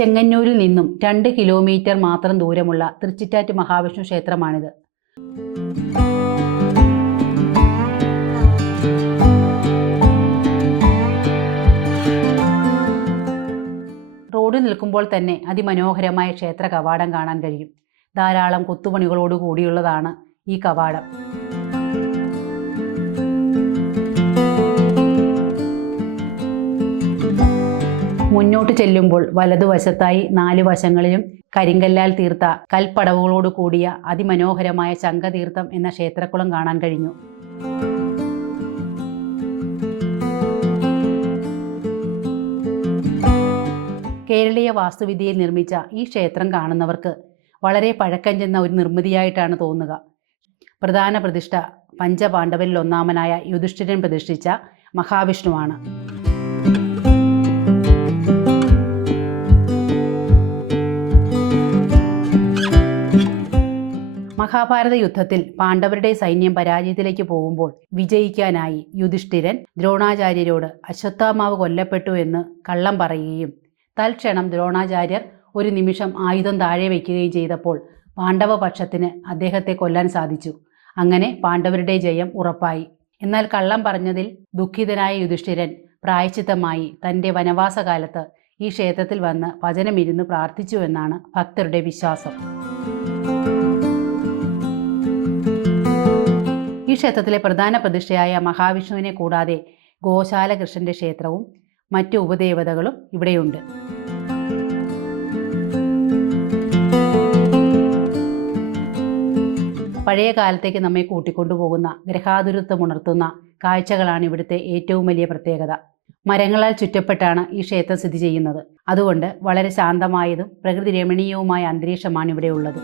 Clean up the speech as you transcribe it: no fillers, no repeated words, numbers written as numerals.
ചെങ്ങന്നൂരിൽ നിന്നും 2 കിലോമീറ്റർ മാത്രം ദൂരമുള്ള തൃച്ചിറ്റാറ്റ് മഹാവിഷ്ണു ക്ഷേത്രമാണിത്. റോഡിൽ നിൽക്കുമ്പോൾ തന്നെ അതിമനോഹരമായ ക്ഷേത്ര കവാടം കാണാൻ കഴിയും. ധാരാളം കൊത്തുപണികളോട് കൂടിയുള്ളതാണ് ഈ കവാടം. മുന്നോട്ട് ചെല്ലുമ്പോൾ വലതുവശത്തായി 4 വശങ്ങളിലും കരിങ്കല്ലാൽ തീർത്ത കൽപ്പടവുകളോട് കൂടിയ അതിമനോഹരമായ ശംഖതീർത്ഥം എന്ന ക്ഷേത്രക്കുളം കാണാൻ കഴിഞ്ഞു. കേരളീയ വാസ്തുവിദ്യയിൽ നിർമ്മിച്ച ഈ ക്ഷേത്രം കാണുന്നവർക്ക് വളരെ പഴക്കം ചെന്ന ഒരു നിർമ്മിതിയായിട്ടാണ് തോന്നുക. പ്രധാന പ്രതിഷ്ഠ പഞ്ചപാണ്ഡവരിൽ ഒന്നാമനായ യുധിഷ്ഠിരൻ പ്രതിഷ്ഠിച്ച മഹാവിഷ്ണുവാണ്. മഹാഭാരത യുദ്ധത്തിൽ പാണ്ഡവരുടെ സൈന്യം പരാജയത്തിലേക്ക് പോകുമ്പോൾ വിജയിക്കാനായി യുധിഷ്ഠിരൻ ദ്രോണാചാര്യരോട് അശ്വത്ഥാമാവ് കൊല്ലപ്പെട്ടു എന്ന് കള്ളം പറയുകയും തൽക്ഷണം ദ്രോണാചാര്യർ ഒരു നിമിഷം ആയുധം താഴെ വയ്ക്കുകയും ചെയ്തപ്പോൾ പാണ്ഡവപക്ഷത്തിന് അദ്ദേഹത്തെ കൊല്ലാൻ സാധിച്ചു. അങ്ങനെ പാണ്ഡവരുടെ ജയം ഉറപ്പായി. എന്നാൽ കള്ളം പറഞ്ഞതിൽ ദുഃഖിതനായ യുധിഷ്ഠിരൻ പ്രായശ്ചിത്തമായി തൻ്റെ വനവാസകാലത്ത് ഈ ക്ഷേത്രത്തിൽ വന്ന് ഭജനമിരുന്ന് പ്രാർത്ഥിച്ചു എന്നാണ് ഭക്തരുടെ വിശ്വാസം. ഈ ക്ഷേത്രത്തിലെ പ്രധാന പ്രതിഷ്ഠയായ മഹാവിഷ്ണുവിനെ കൂടാതെ ഗോശാല കൃഷ്ണന്റെ ക്ഷേത്രവും മറ്റു ഉപദേവതകളും ഇവിടെയുണ്ട്. പഴയ കാലത്തേക്ക് നമ്മെ കൂട്ടിക്കൊണ്ടുപോകുന്ന ഗ്രഹാതുരത്വമുണർത്തുന്ന കാഴ്ചകളാണ് ഇവിടുത്തെ ഏറ്റവും വലിയ പ്രത്യേകത. മരങ്ങളാൽ ചുറ്റപ്പെട്ടാണ് ഈ ക്ഷേത്രം സ്ഥിതി ചെയ്യുന്നത്. അതുകൊണ്ട് വളരെ ശാന്തമായതും പ്രകൃതി രമണീയവുമായ അന്തരീക്ഷമാണ് ഇവിടെ ഉള്ളത്.